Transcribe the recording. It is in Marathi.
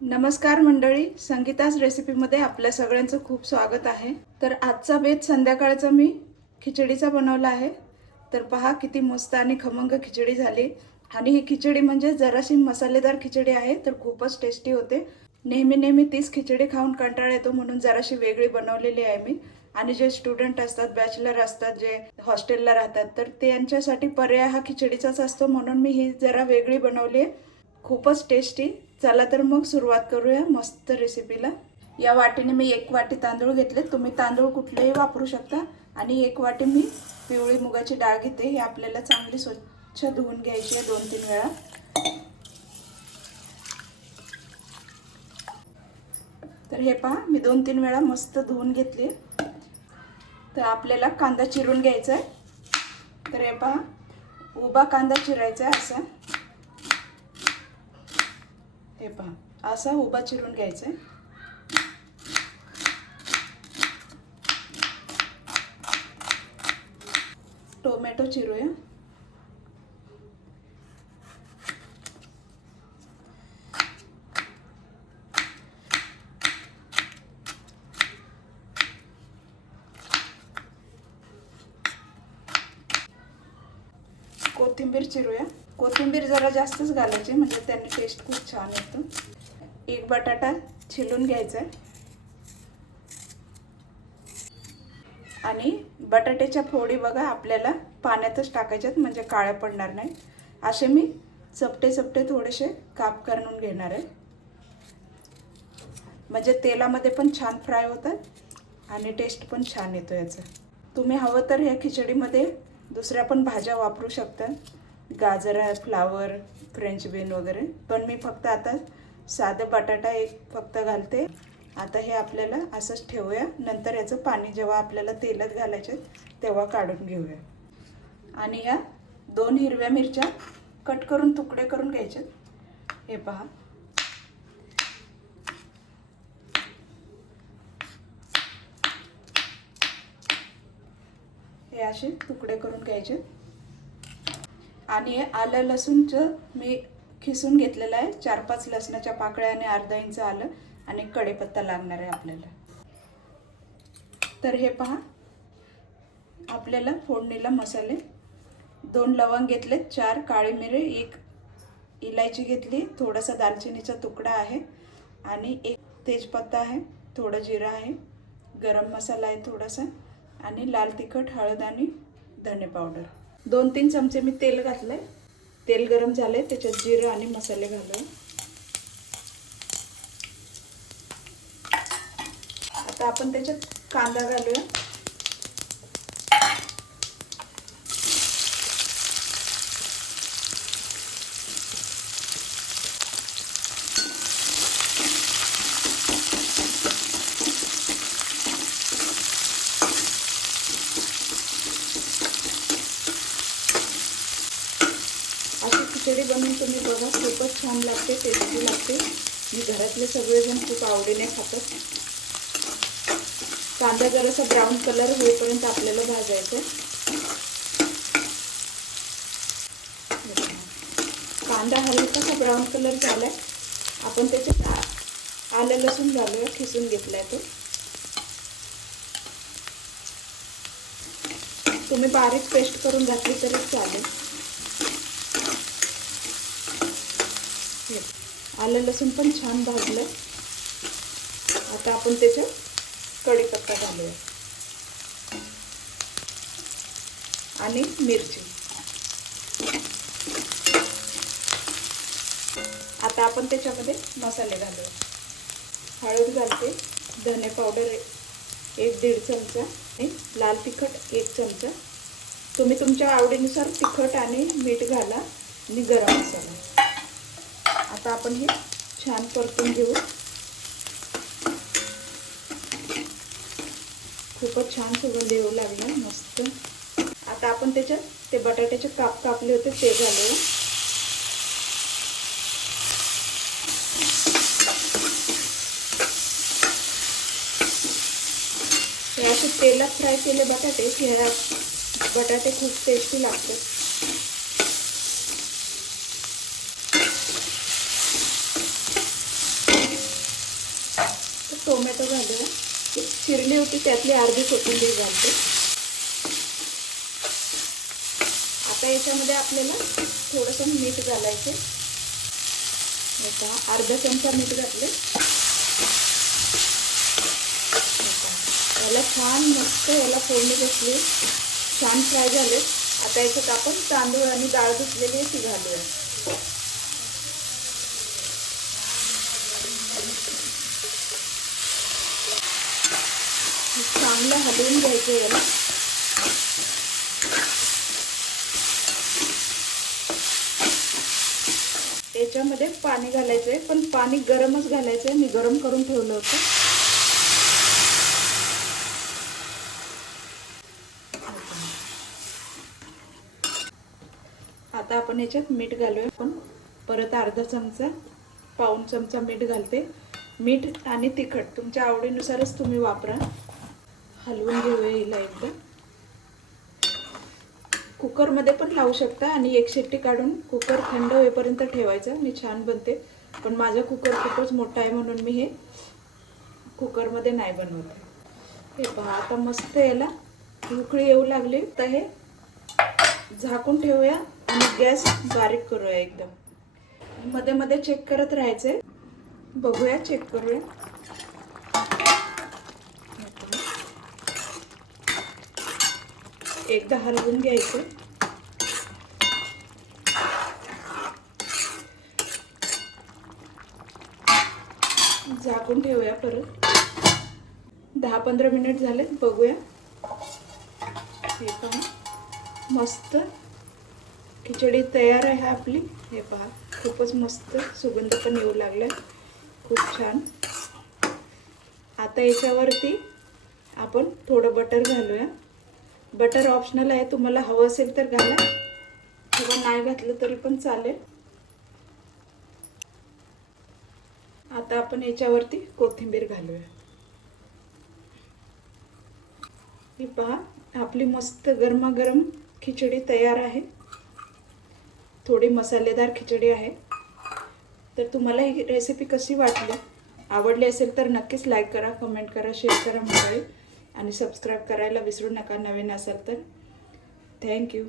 नमस्कार मंडळी, संगीता's रेसिपीमध्ये आपल्या सगळ्यांचं खूप स्वागत आहे। तर आजचा बेत संध्याकाळचा मी खिचडीचा बनवला आहे। तर पहा किती मस्त आणि खमंग खिचडी झाली। आणि ही खिचडी म्हणजे जराशी मसालेदार खिचडी आहे, तर खूपच टेस्टी होते। नेहमी तीच खिचडी खाऊन कंटाळा येतो, म्हणून जराशी वेगळी बनवलेली आहे मी। आणि जे स्टुडंट असतात, बॅचलर असतात, जे हॉस्टेलला राहतात, तर त्यांच्यासाठी पर्याय हा खिचडीचाच असतो, म्हणून मी ही जरा वेगळी बनवली आहे। खूपच टेस्टी। चला तर मग सुरुवात करूया मस्त रेसिपीला। या वाटीने मी 1 वाटी तांदूळ घेतले, तुम्ही तांदूळ कुठलेही वापरू शकता। आणि 1 वाटी मी पिवळी मुगाची डाळ घेते, ही आपल्याला चांगली स्वच्छ धुवून घ्यायची आहे 2-3 वेळा। तर हे पहा, मी 2-3 वेळा मस्त धुवून घेतली। तर आपल्याला कांदा चिरून घ्यायचा आहे। तर हे पहा, उभा कांदा चिरायचा आहे असा। हे पहा, असा उभा चिरून घ्यायचा आहे। टोमॅटो चिरूया। कोथिंबीर चिरूया। कोथिंबीर जरा जास्तच घालायची, म्हणजे त्याने टेस्ट खूप छान येतो। 1 बटाटा छिलून घ्यायचा आहे। आणि बटाट्याच्या फोडी बघा आपल्याला पाण्यातच टाकायच्यात, म्हणजे काळ्या पडणार नाही। असे मी चपटे थोडेसे काप करून घेणार आहे, म्हणजे तेलामध्ये पण छान फ्राय होतात आणि टेस्ट पण छान येतो याचा। तुम्ही हवं तर या खिचडीमध्ये दुसऱ्या पण भाज्या वापरू शकता, गाजर, फ्लावर, फ्रेंच बीन वगैरे, पण मी फक्त आता साधं बटाटा एक फक्त घालते। आता हे आपल्याला असंच ठेवूया, नंतर याचं पाणी जेव्हा आपल्याला तेलात घालायचे तेव्हा काढून घेऊया। आणि या 2 हिरव्या मिरच्या कट करून तुकडे करून घ्यायचे। हे पहा, हे असे तुकडे करून घ्यायचे। आणि आलं लसूणचं मी खिसून घेतलेलं आहे, 4-5 लसणाच्या पाकळ्या आणि अर्धा इंच आलं आणि कढीपत्ता लागणार आहे आपल्याला। तर हे पहा, आपल्याला फोडणीला मसाले 2 लवंग घेतले, 4 काळी मिरी, 1 इलायची घेतली, थोडासा दालचिनीचा तुकडा आहे आणि 1 तेजपत्ता आहे, थोडं जिरा आहे, गरम मसाला आहे थोडासा, आणि लाल तिखट, हळद आणि धने पावडर। 2-3 चमचे मी तेल घातले। तेल गरम झाले, त्याच्यात जिरा आणि मसाले घालूया। आता आपण त्याच्यात कांदा घालूया। अशी खिचडी बनवून तुम्ही बघा, खूपच छान लागते, टेस्टी लागते। मी घरातले सगळेजण खूप आवडीने खातात। कांदा जरासा ब्राऊन कलर होईपर्यंत आपल्याला भाजायचं। कांदा हलकासा ब्राऊन कलर झालाय, आपण त्याच्यात आलं लसूण घालूया, खिसून घेतलाय तो। तुम्ही बारीक पेस्ट करून घातली तरी चालेल। आलं लसूण पण छान भाजलं। आता आपण त्याच्यात कढीपत्ता घालूया आणि मिरची। आता आपण त्याच्यामध्ये मसाले घालूया। हळद घालते, धने पावडर 1-1.5 चमचा आणि लाल तिखट 1 चमचा। तुम्ही तुमच्या आवडीनुसार तिखट आणि मीठ घाला आणि गरम मसाला। आता आपण हे छान परतून घेऊ। खूपच छान सुगंध येऊ लागला, मस्त। आता आपण त्याच्यात ते बटाट्याचे काप कापले होते ते घालूया। हे असे तेलात फ्राय केले बटाटे, हे बटाटे खूप टेस्टी लागतात। टोमॅटो घालूया. चिरली होती त्यातली अर्धी कोथिंबीर घालते. आता याच्यामध्ये आपल्याला थोडंसं मीठ घालायचं. आता अर्धा चमचा मीठ घातले. याला छान मस्त याला फोडणी बसली, छान फ्राय झाले. आता याच्यात आपण तांदूळ आणि डाळ धुतलेली ती घालूया. चांगलं हलवून घ्यायचं याला. याच्यामध्ये पाणी घालायचंय, पण पाणी गरमच घालायचंय. मी गरम करून ठेवलं होतं. आता आपण याच्यात मीठ घालूया. पण परत अर्धा चमचा, पाऊण चमचा मीठ घालते. मीठ आणि तिखट तुमच्या आवडीनुसारच तुम्ही वापरा. हलवून घेऊया हिला एकदा. कुकरमध्ये पण लावू शकता आणि एक शिट्टी काढून कुकर थंड होईपर्यंत ठेवायचा. मी छान बनते, पण माझा कुकर खूपच मोठा आहे म्हणून मी हे कुकरमध्ये नाही बनवते. हे पहा, आता मस्त याला उकळी येऊ लागली. तर हे झाकून ठेवूया आणि गॅस बारीक करूया एकदम. मध्ये मध्ये चेक करत राहायचे. बघूया, चेक करूया. एकदा हलवून घ्यायचं. झाकून ठेवूया परत. 10-15 मिनिट झाले. बघूया. हे पहा, मस्त खिचडी तयार आहे आपली. हे पहा, खूपच मस्त सुगंध पण येऊ लागलाय, खूप छान. आता याच्यावरती आपण थोडं बटर घालूया. बटर ऑप्शनल आहे, तुम्हाला हवं असेल तर घाला किंवा नाही घातलं तरी पण चालेल. आता आपण याच्यावरती कोथिंबीर घालूया. ही पहा, आपली मस्त गरमागरम खिचडी तयार आहे. थोडी मसालेदार खिचडी आहे. तर तुम्हाला ही रेसिपी कशी वाटली, आवडली असेल तर नक्कीच लाईक करा, कमेंट करा, शेअर करा मंडळी, आणि सबस्क्राईब करायला विसरू नका नवीन असाल तर. थँक्यू.